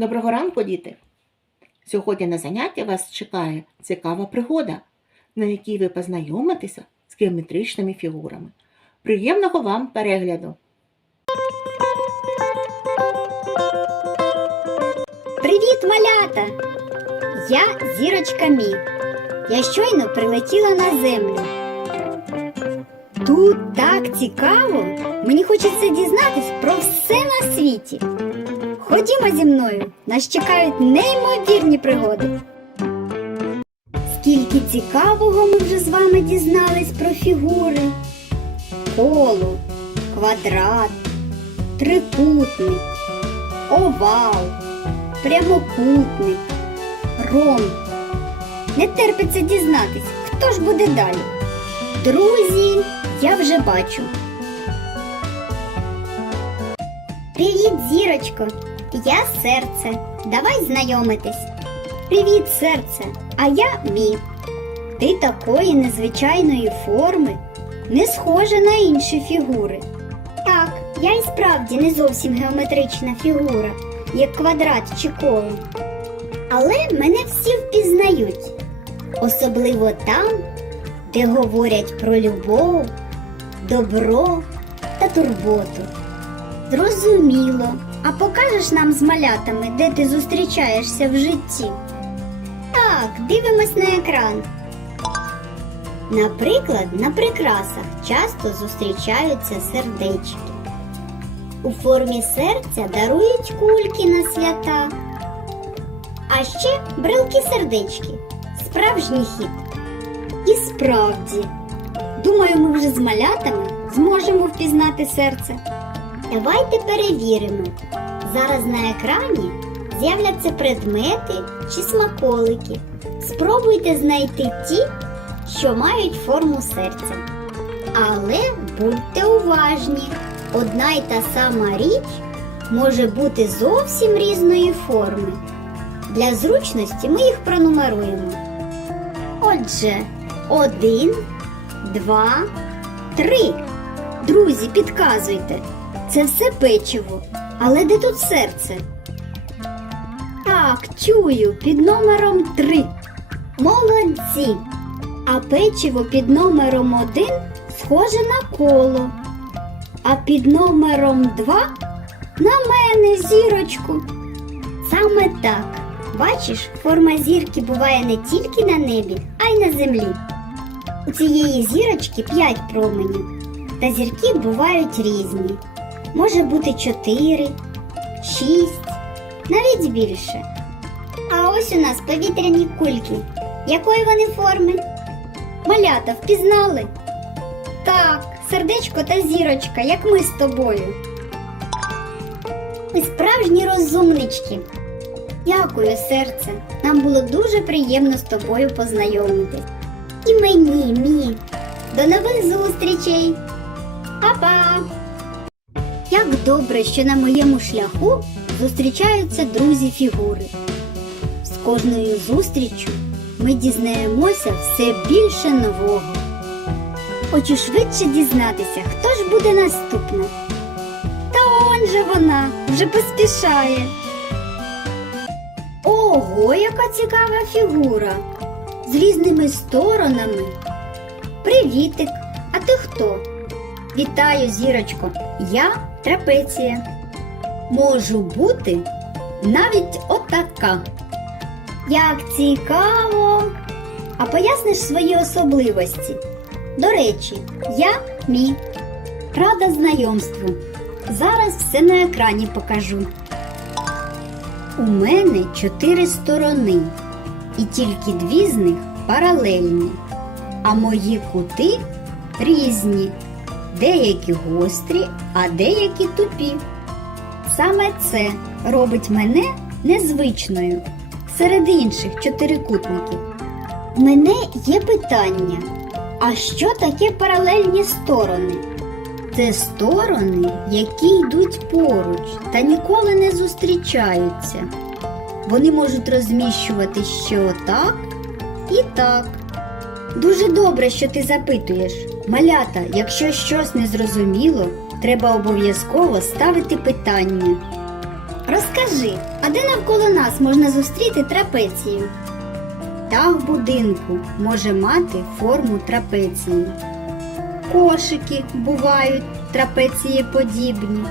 Доброго ранку, діти! Сьогодні на заняття вас чекає цікава пригода, на якій ви познайомитеся з геометричними фігурами. Приємного вам перегляду! Привіт, малята! Я зірочка Мі. Я щойно прилетіла на землю. Тут так цікаво. Мені хочеться дізнатись про все на світі. Ходімо зі мною, нас чекають неймовірні пригоди. Скільки цікавого ми вже з вами дізнались про фігури: коло, квадрат, трикутник, овал прямокутник, ромб. Не терпиться дізнатись, хто ж буде далі. Друзі, я вже бачу. Привіт, зірочко. Я серце. Давай знайомитись. Привіт, серце. А я Мі. Ти такої незвичайної форми, не схожа на інші фігури. Так, я і справді не зовсім геометрична фігура як квадрат чи коло. Але мене всі впізнають, особливо там, де говорять про любов, добро та турботу. Зрозуміло, а покажеш нам з малятами, де ти зустрічаєшся в житті? Так, дивимось на екран. Наприклад, на прикрасах часто зустрічаються сердечки. У формі серця дарують кульки на свята. А ще брелки сердечки. Справжній хід. І справді, думаю, ми вже з малятами зможемо впізнати серце. Давайте перевіримо. Зараз на екрані з'являться предмети чи смаколики. Спробуйте знайти ті, що мають форму серця. Але будьте уважні одна й та сама річ може бути зовсім різної форми. Для зручності ми їх пронумеруємо. Отже, один, два, три. Друзі, підказуйте. Це все печиво. Але де тут серце? Так, чую, під номером три. Молодці. А печиво під номером один схоже на коло а під номером 2 на мене зірочку. Саме так. Бачиш, форма зірки буває не тільки на небі, а й на землі. У цієї зірочки 5 променів, та зірки бувають різні. Може бути 4, 6, навіть більше. А ось у нас повітряні кульки. Якої вони форми? Малята впізнали? Так, сердечко та зірочка, як ми з тобою. Ми справжні розумнички. Дякую, серце. Нам було дуже приємно з тобою познайомитись. І мені, мі. До нових зустрічей. Па-па! Як добре, що на моєму шляху зустрічаються друзі фігури. З кожною зустріччю ми дізнаємося все більше нового. Хочу швидше дізнатися, хто ж буде наступна. Та он же вона вже поспішає. Ого, яка цікава фігура! З різними сторонами. Привітик, а ти хто? Вітаю, зірочко, я трапеція. Можу бути навіть отака. Як цікаво! А поясниш свої особливості? До речі, я мі. Рада знайомству. Зараз все на екрані покажу. У мене чотири сторони, і тільки дві з них паралельні, а мої кути різні, деякі гострі, а деякі тупі. Саме це робить мене незвичною серед інших чотирикутників. У мене є питання. А що таке паралельні сторони? Це сторони, які йдуть поруч та ніколи не зустрічаються. Вони можуть розміщувати ще отак і так. Дуже добре, що ти запитуєш. Малята, якщо щось не зрозуміло, треба обов'язково ставити питання. розкажи, а де навколо нас можна зустріти трапецію? Дах будинку може мати форму трапеції. Кошики бувають трапецієподібні.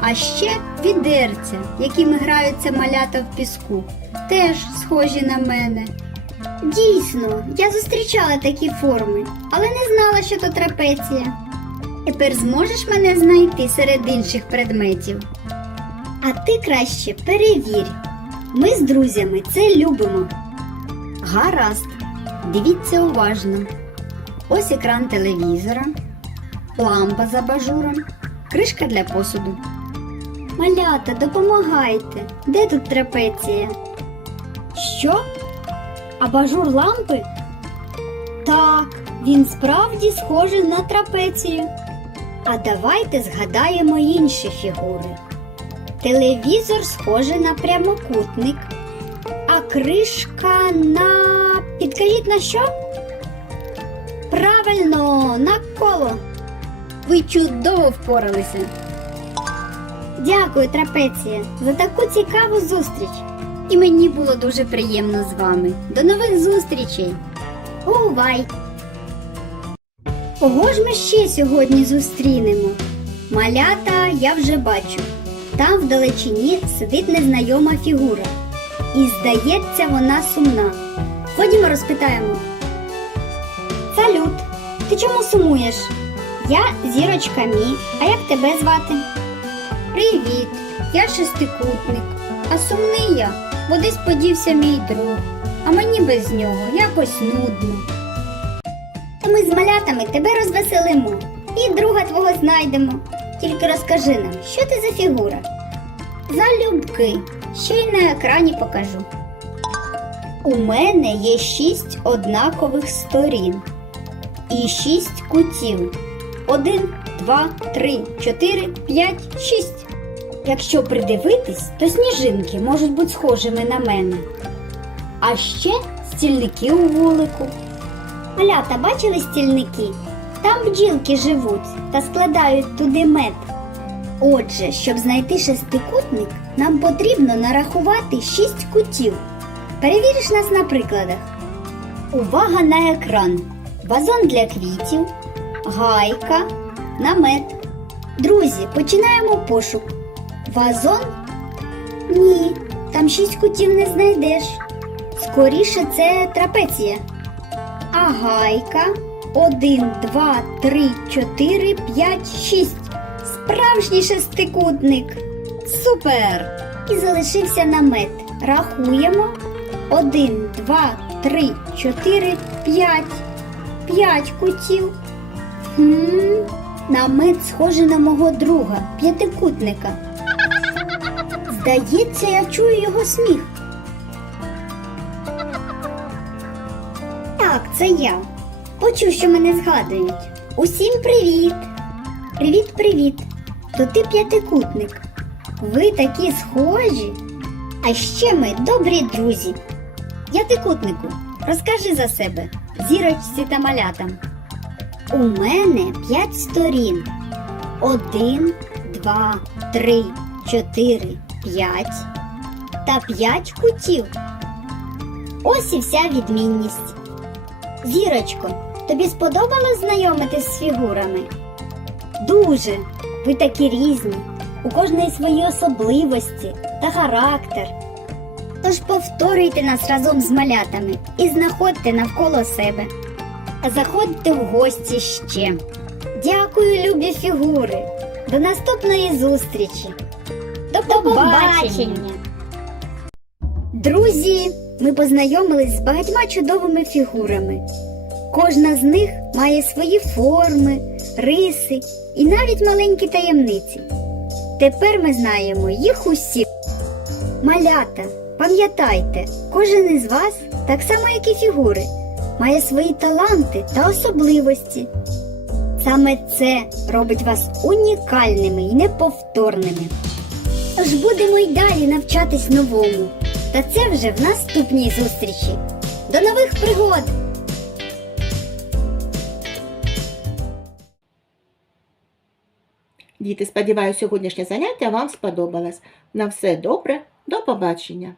А ще відерця, якими граються малята в піску, теж схожі на мене. Дійсно, я зустрічала такі форми, але не знала, що то трапеція. Тепер зможеш мене знайти серед інших предметів. А ти краще перевір. Ми з друзями це любимо. Гаразд, дивіться уважно. Ось екран телевізора, лампа з абажуром, кришка для посуду. Малята, допомагайте. Де тут трапеція? Що? Абажур лампи? Так, він справді схожий на трапецію. А давайте згадаємо інші фігури. Телевізор схожий на прямокутник, а кришка на. Підкажіть на що? Правильно, на коло. Ви чудово впоралися. Дякую, трапеція, за таку цікаву зустріч. І мені було дуже приємно з вами. До нових зустрічей. Бувай! Кого ж ми ще сьогодні зустрінемо? Малята я вже бачу. Там вдалечині сидить незнайома фігура. І здається, вона сумна. Ходімо розпитаємо. Салют! Ти чому сумуєш? Я зірочка Мі. А як тебе звати? Привіт! Я шестикутник. А сумний я, бо десь подівся мій друг. А мені без нього якось нудно. То ми з малятами тебе розвеселимо і друга твого знайдемо. Тільки розкажи нам, що ти за фігура? Залюбки, ще й на екрані покажу. У мене є шість однакових сторін і шість кутів. Один, два, три, чотири, п'ять, шість. Якщо придивитись, то сніжинки можуть бути схожими на мене. А ще стільники у вулику. Малята, бачили стільники? Там бджілки живуть та складають туди мед. Отже, щоб знайти шестикутник, нам потрібно нарахувати шість кутів. Перевіриш нас на прикладах. Увага на екран. Вазон для квітів, гайка, намет. Друзі, починаємо пошук. Вазон? Ні, там шість кутів не знайдеш. Скоріше це трапеція. А гайка? Один, два, три, чотири, п'ять, шість. Справжній шестикутник. Супер! І залишився намет. Рахуємо. Один, два, три, чотири, п'ять. П'ять кутів. Хм, намет схожий на мого друга, п'ятикутника. Здається, я чую його сміх. Так, це я. Почув, що мене згадують. Усім привіт! Привіт, привіт! То ти п'ятикутник. Ви такі схожі. А ще ми добрі друзі. П'ятикутнику, розкажи за себе, зірочці та малятам. У мене п'ять сторін. Один, два, три, чотири, п'ять та п'ять кутів. Ось і вся відмінність. Зірочко, тобі сподобалось знайомитись з фігурами? Дуже. Ви такі різні, у кожної свої особливості та характер. Тож повторюйте нас разом з малятами і знаходьте навколо себе. А заходьте в гості ще. Дякую, любі фігури. До наступної зустрічі. До побачення. Друзі, ми познайомились з багатьма чудовими фігурами. Кожна з них має свої форми, риси і навіть маленькі таємниці. Тепер ми знаємо їх усі. Малята, пам'ятайте, кожен із вас, так само як і фігури, має свої таланти та особливості. Саме це робить вас унікальними і неповторними. Тож будемо й далі навчатись новому. Та це вже в наступній зустрічі. До нових пригод! Діти, сподіваюся, сьогоднішнє заняття вам сподобалось. На все добре, до побачення!